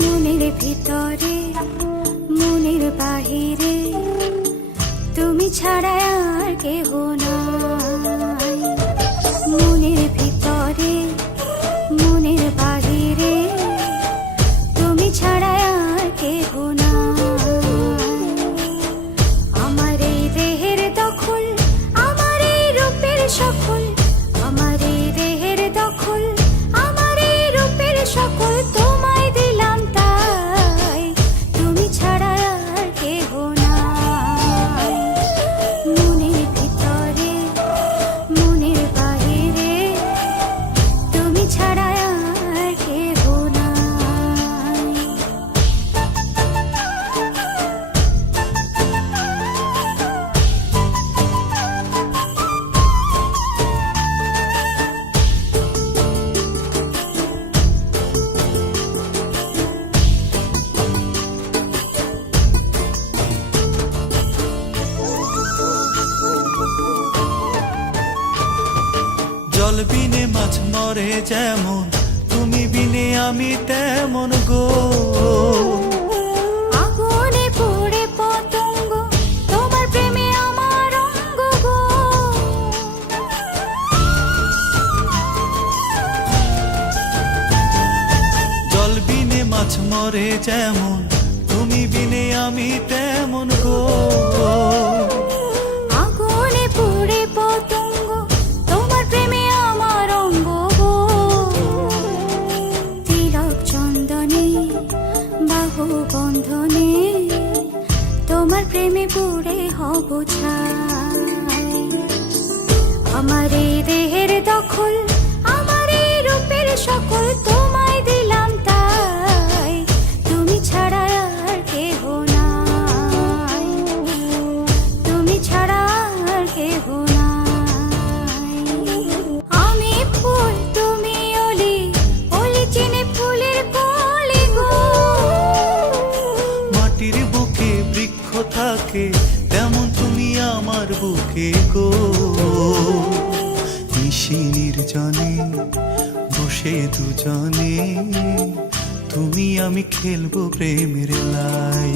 মনের ভিতরে মনের বাহিরে তুমি ছাড়া আর কেহ নাই জল বিনে মাছ মরে যেমন তুমি বিনে আমি তেমন গো। আগুনে পড়ে পতঙ্গ তোমার প্রেমে আমার অঙ্গ গো। জল বিনে মাছ মরে যেমন তুমি বিনে আমি তেমন বন্ধনে তোমার প্রেমে পড়ে হব ছাই। আমার বুকে বৃক্ষ থাকে, তেমন তুমি আমার বুকে গো। নিশি নির্জনে বসে দুজনে, তুমি আমি খেলব প্রেমের লাই।